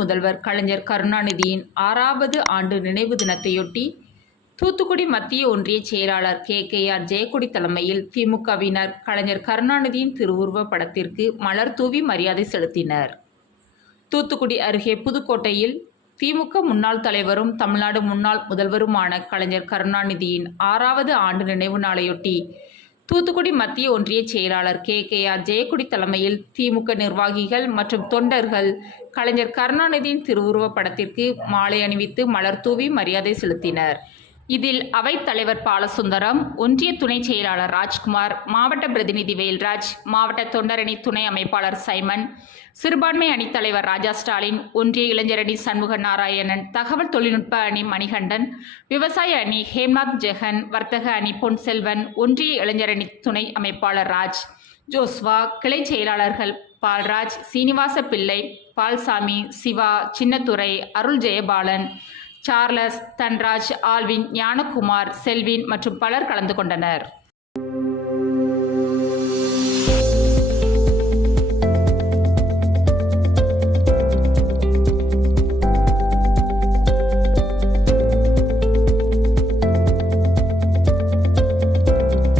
முதல்வர் கலைஞர் கருணாநிதியின் 6வது ஆண்டு நினைவு தினத்தையொட்டி தூத்துக்குடி மத்திய ஒன்றிய செயலாளர் KKR ஜெயக்கொடி தலைமையில் திமுகவினர் கலைஞர் கருணாநிதியின் திருவுருவப் படத்திற்கு மலர் தூவி மரியாதை செலுத்தினர். தூத்துக்குடி அருகே புதுக்கோட்டையில் திமுக முன்னாள் தலைவரும் தமிழ்நாடு முன்னாள் முதல்வருமான கலைஞர் கருணாநிதியின் 6வது ஆண்டு நினைவு நாளையொட்டி தூத்துக்குடி மத்திய ஒன்றிய செயலாளர் KKR ஜெயக்கொடி தலைமையில் திமுக நிர்வாகிகள் மற்றும் தொண்டர்கள் கலைஞர் கருணாநிதியின் திருவுருவப் படத்திற்கு மாலை அணிவித்து மலர் தூவி மரியாதை செலுத்தினர். இதில் அவைத் தலைவர் பாலசுந்தரம், ஒன்றிய துணை செயலாளர் ராஜ்குமார், மாவட்ட பிரதிநிதி வேல்ராஜ், மாவட்ட தொண்டரணி துணை அமைப்பாளர் சைமன், சிறுபான்மை அணித் தலைவர் ராஜா ஸ்டாலின், ஒன்றிய இளைஞரணி சண்முக நாராயணன், தகவல் தொழில்நுட்ப அணி மணிகண்டன், விவசாய அணி ஹேம்நாத் ஜெகன், வர்த்தக அணி பொன்செல்வன், ஒன்றிய இளைஞரணி துணை அமைப்பாளர் ராஜ் ஜோஸ்வா, கிளை செயலாளர்கள் பால்ராஜ், சீனிவாச பிள்ளை, பால்சாமி, சிவா, சின்னத்துரை, அருள் ஜெயபாலன், சார்லஸ், தன்ராஜ், ஆல்வின், ஞானகுமார், செல்வின் மற்றும் பலர் கலந்து கொண்டனர்.